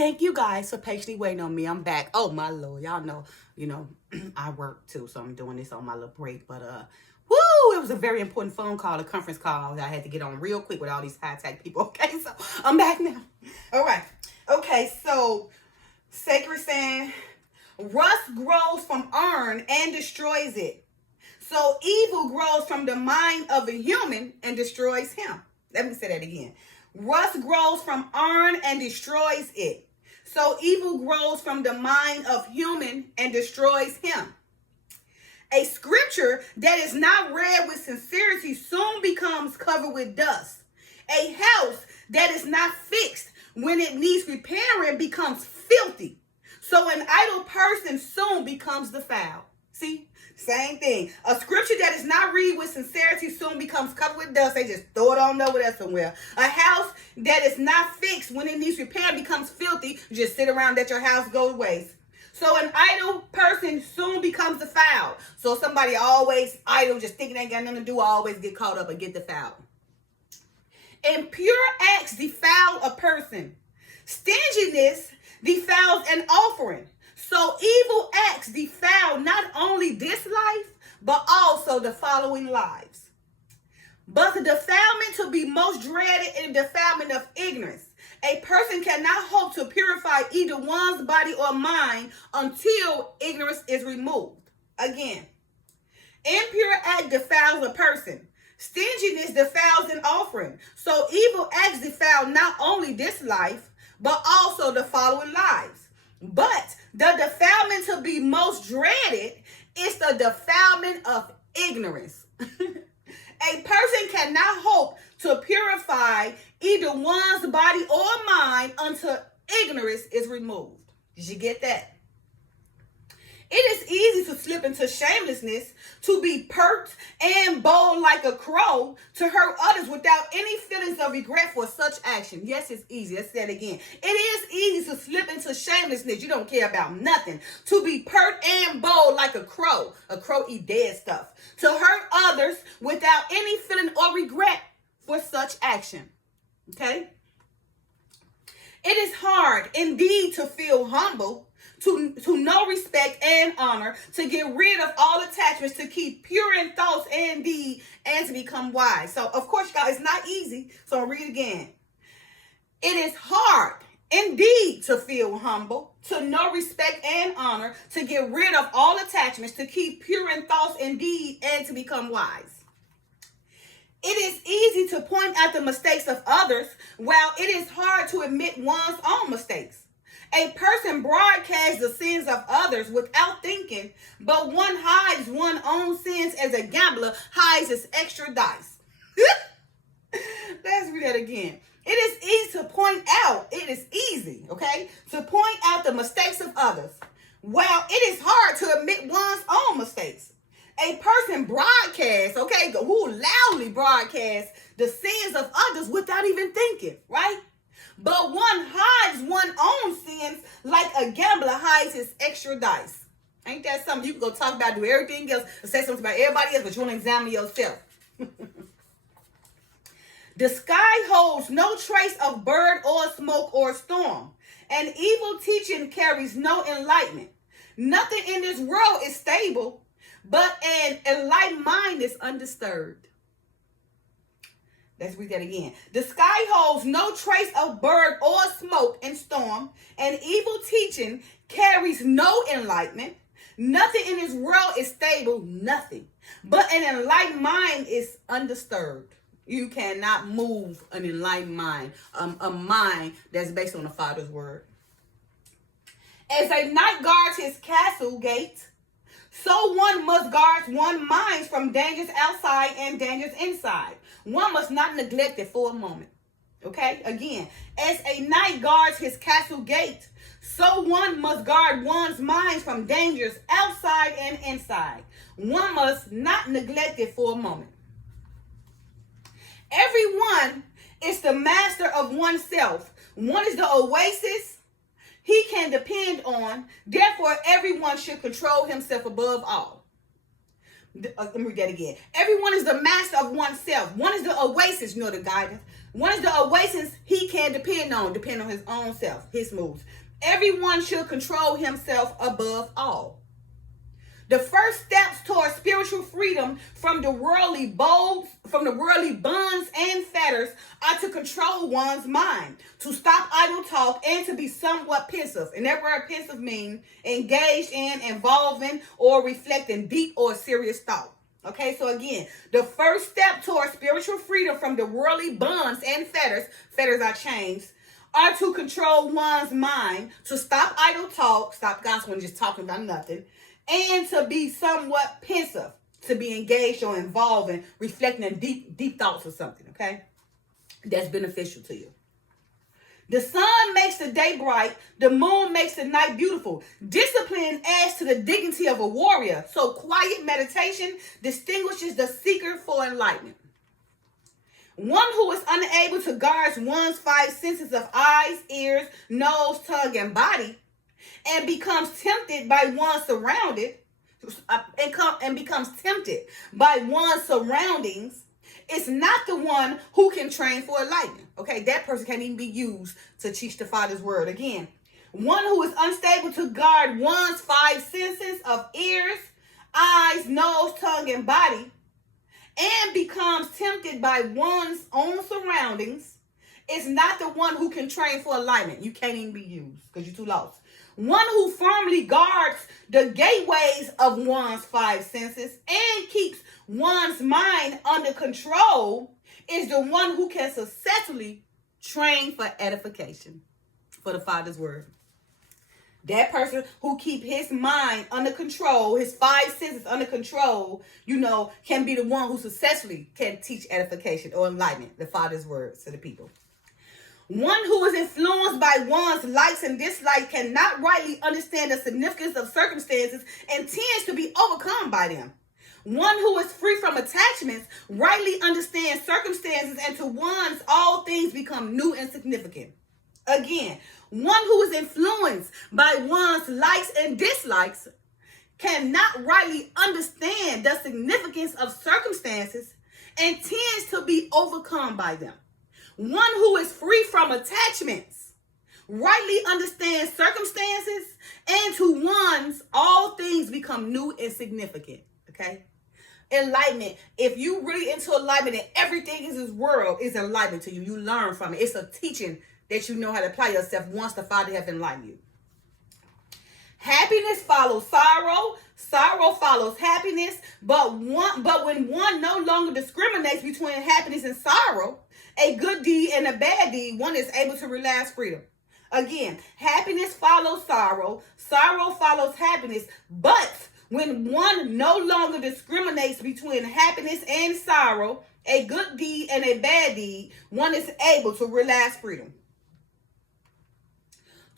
Thank you guys for patiently waiting on me. I'm back. Oh my Lord, y'all know, I work too, so I'm doing this on my little break. But woo, it was a very important phone call, a conference call that I had to get on real quick with all these high-tech people. Okay, so I'm back now. All right. Okay, so Sacred saying, rust grows from iron and destroys it. So evil grows from the mind of a human and destroys him. Let me say that again. Rust grows from iron and destroys it. So evil grows from the mind of human and destroys him. A scripture that is not read with sincerity soon becomes covered with dust. A house that is not fixed when it needs repairing becomes filthy. So an idle person soon becomes defiled. See? Same thing. A scripture that is not read with sincerity soon becomes covered with dust. They just throw it on over there somewhere. A house that is not fixed when it needs repair becomes filthy. You just sit around, let your house go to waste. So an idle person soon becomes defiled. So somebody always idle, just thinking they ain't got nothing to do, always get caught up and get defiled. Impure acts defile a person. Stinginess defiles an offering. So evil acts defile not only this life, but also the following lives. But the defilement to be most dreaded is the defilement of ignorance. A person cannot hope to purify either one's body or mind until ignorance is removed. Again, impure act defiles a person. Stinginess defiles an offering. So evil acts defile not only this life, but also the following lives. But the defilement to be most dreaded is the defilement of ignorance. A person cannot hope to purify either one's body or mind until ignorance is removed. Did you get that? It is easy to slip into shamelessness, to be pert and bold like a crow, to hurt others without any feelings of regret for such action. Yes, it's easy. Let's say it again. It is easy to slip into shamelessness. You don't care about nothing. To be pert and bold like a crow. A crow eat dead stuff. To hurt others without any feeling or regret for such action. Okay? It is hard indeed to feel humble, to know respect and honor, to get rid of all attachments, to keep pure in thoughts and deed, and to become wise. So, of course, y'all, it's not easy. So I'll read it again. It is hard indeed to feel humble, to know respect and honor, to get rid of all attachments, to keep pure in thoughts and deed, and to become wise. It is easy to point out the mistakes of others, while it is hard to admit one's own mistakes. A person broadcasts the sins of others without thinking, but one hides one's own sins as a gambler hides his extra dice. Let's read that again. It is easy to point out, it is easy, okay, to point out the mistakes of others, while it is hard to admit one's own mistakes. A person broadcasts, okay, who loudly broadcasts the sins of others without even thinking, right? But one hides one's own sins like a gambler hides his extra dice. Ain't that something you can go talk about, do everything else, and say something about everybody else, but you want to examine yourself? The sky holds no trace of bird or smoke or storm. An evil teaching carries no enlightenment. Nothing in this world is stable, but an enlightened mind is undisturbed. Let's read that again. The sky holds no trace of bird or smoke and storm. And evil teaching carries no enlightenment. Nothing in this world is stable, nothing. But an enlightened mind is undisturbed. You cannot move an enlightened mind, a mind that's based on the Father's word. As a knight guards his castle gate, so one must guard one's mind from dangers outside and dangers inside. One must not neglect it for a moment. Okay? Again, as a knight guards his castle gate, so one must guard one's mind from dangers outside and inside. One must not neglect it for a moment. Everyone is the master of oneself. One is the oasis he can depend on. Therefore, everyone should control himself above all. Let me read that again. Everyone is the master of oneself. One is the oasis, the guidance. One is the oasis he can depend on his own self, his moves. Everyone should control himself above all. The first steps towards spiritual freedom from the worldly bonds and fetters are to control one's mind, to stop idle talk, and to be somewhat pensive. And that word pensive means engaged in, involving, or reflecting deep or serious thought. Okay, so again, the first step towards spiritual freedom from the worldly bonds and fetters are chains, are to control one's mind, to stop idle talk, stop gossiping, just talking about nothing, and to be somewhat pensive, to be engaged or involved in reflecting in deep thoughts or something, okay? That's beneficial to you. The sun makes the day bright. The moon makes the night beautiful. Discipline adds to the dignity of a warrior. So quiet meditation distinguishes the seeker for enlightenment. One who is unable to guard one's 5 senses of eyes, ears, nose, tongue, and body, and becomes tempted by one's surroundings, is not the one who can train for enlightenment. Okay, that person can't even be used to teach the Father's word. Again, one who is unstable to guard one's 5 senses of ears, eyes, nose, tongue, and body, and becomes tempted by one's own surroundings, is not the one who can train for enlightenment. You can't even be used because you're too lost. One who firmly guards the gateways of one's 5 senses and keeps one's mind under control is the one who can successfully train for edification, for the Father's word. That person who keep his mind under control, his 5 senses under control, can be the one who successfully can teach edification or enlightenment, the Father's words to the people. One who is influenced by one's likes and dislikes cannot rightly understand the significance of circumstances and tends to be overcome by them. One who is free from attachments rightly understands circumstances, and to one's all things become new and significant. Again, one who is influenced by one's likes and dislikes cannot rightly understand the significance of circumstances and tends to be overcome by them. One who is free from attachments rightly understands circumstances, and to one's all things become new and significant. Okay? Enlightenment. If you really into enlightenment and everything in this world is enlightenment to you, you learn from it. It's a teaching that you know how to apply yourself once the Father has enlightened you. Happiness follows sorrow. Sorrow follows happiness. But when one no longer discriminates between happiness and sorrow, a good deed and a bad deed, one is able to realize freedom. Again, happiness follows sorrow. Sorrow follows happiness. But when one no longer discriminates between happiness and sorrow, a good deed and a bad deed, one is able to realize freedom.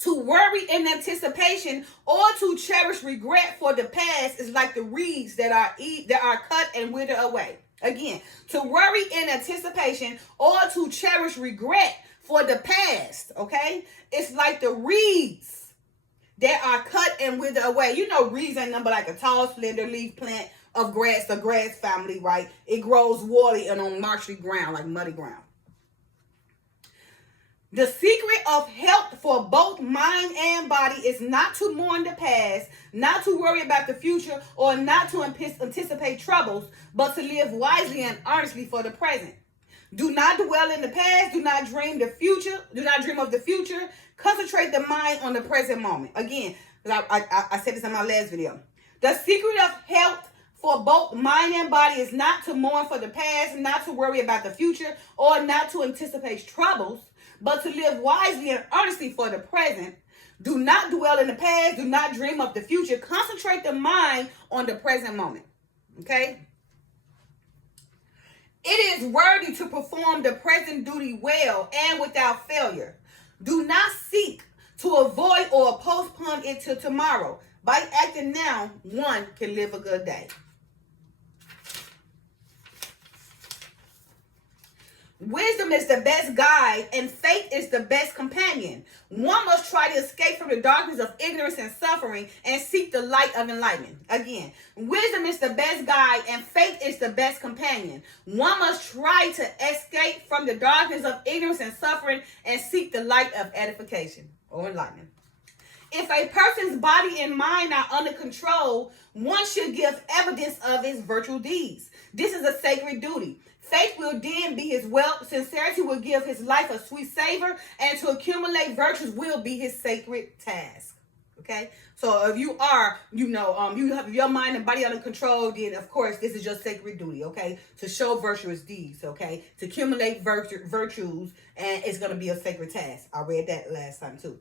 To worry in anticipation or to cherish regret for the past is like the reeds that are cut and wither away. Again, to worry in anticipation or to cherish regret for the past, okay? It's like the reeds that are cut and wither away. Reeds ain't nothing but like a tall, slender leaf plant of grass, the grass family, right? It grows woolly and on marshy ground, like muddy ground. The secret of health for both mind and body is not to mourn the past, not to worry about the future, or not to anticipate troubles, but to live wisely and earnestly for the present. Do not dwell in the past. Do not dream the future. Do not dream of the future. Concentrate the mind on the present moment. Again, I said this in my last video. The secret of health for both mind and body is not to mourn for the past, not to worry about the future, or not to anticipate troubles, but to live wisely and earnestly for the present. Do not dwell in the past. Do not dream of the future. Concentrate the mind on the present moment. Okay? It is worthy to perform the present duty well and without failure. Do not seek to avoid or postpone it till tomorrow. By acting now, one can live a good day. Wisdom is the best guide, and faith is the best companion. One must try to escape from the darkness of ignorance and suffering and seek the light of enlightenment. Again, wisdom is the best guide, and faith is the best companion. One must try to escape from the darkness of ignorance and suffering and seek the light of edification or enlightenment. If a person's body and mind are under control, one should give evidence of his virtual deeds. This is a sacred duty. Faith will then be his wealth. Sincerity will give his life a sweet savor. And to accumulate virtues will be his sacred task. Okay? So if you are, you have your mind and body under control, then of course this is your sacred duty. Okay? To show virtuous deeds. Okay? To accumulate virtues. And it's going to be a sacred task. I read that last time too.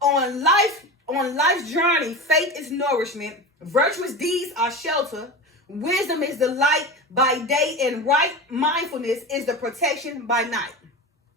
On life's journey, faith is nourishment. Virtuous deeds are shelter. Wisdom is the light by day, and right mindfulness is the protection by night.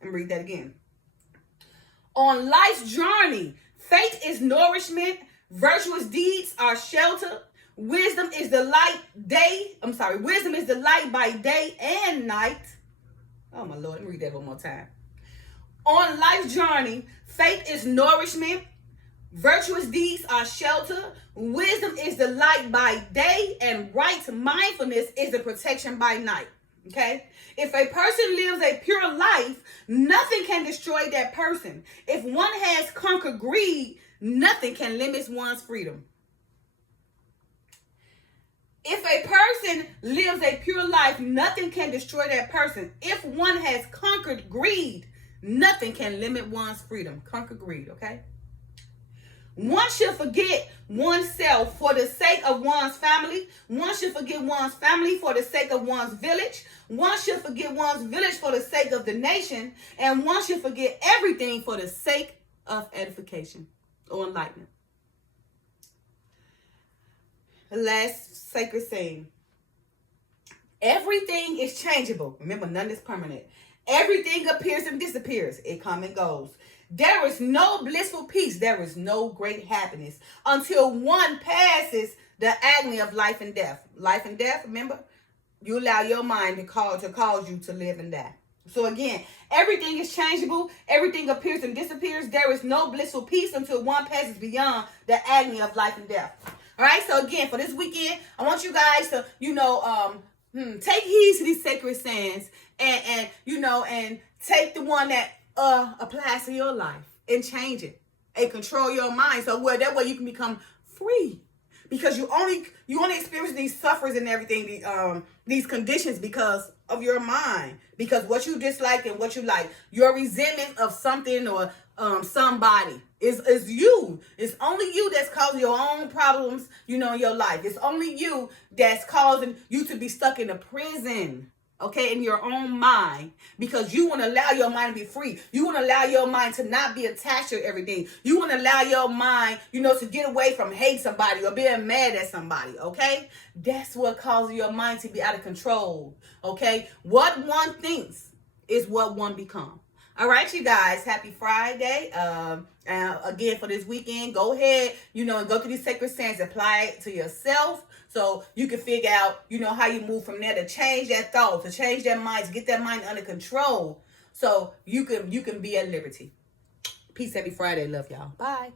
Let me read that again. On life's journey, faith is nourishment. Virtuous deeds are shelter. Wisdom is the light by day and night. Oh my Lord, let me read that one more time. On life's journey, faith is nourishment. Virtuous deeds are shelter. Wisdom is the light by day, and right mindfulness is the protection by night. Okay? If a person lives a pure life, nothing can destroy that person. If one has conquered greed, nothing can limit one's freedom. If a person lives a pure life, nothing can destroy that person. If one has conquered greed, nothing can limit one's freedom. Conquer greed, okay? One should forget oneself for the sake of one's family. One should forget one's family for the sake of one's village. One should forget one's village for the sake of the nation. And one should forget everything for the sake of edification or enlightenment. The last sacred saying. Everything is changeable. Remember, none is permanent. Everything appears and disappears. It comes and goes. There is no blissful peace. There is no great happiness until one passes the agony of life and death. Life and death, remember? You allow your mind to cause you to live and die. So again, everything is changeable. Everything appears and disappears. There is no blissful peace until one passes beyond the agony of life and death. All right. So again, for this weekend, I want you guys to, take heed to these sacred sayings and take the one that applies to your life and change it and control your mind. So that way you can become free, because you only experience these sufferings and everything, these conditions because of your mind, because what you dislike and what you like, your resentment of something or somebody is you. It's only you that's causing your own problems, in your life. It's only you that's causing you to be stuck in a prison. Okay, in your own mind, because you want to allow your mind to be free. You want to allow your mind to not be attached to everything. You want to allow your mind, to get away from hating somebody or being mad at somebody. Okay, that's what causes your mind to be out of control. Okay, what one thinks is what one becomes. All right, you guys, happy Friday. Again, for this weekend, go ahead, and go through these sacred sayings, apply it to yourself so you can figure out, how you move from there to change that thought, to change that mind, to get that mind under control so you can be at liberty. Peace, happy Friday. Love y'all. Bye.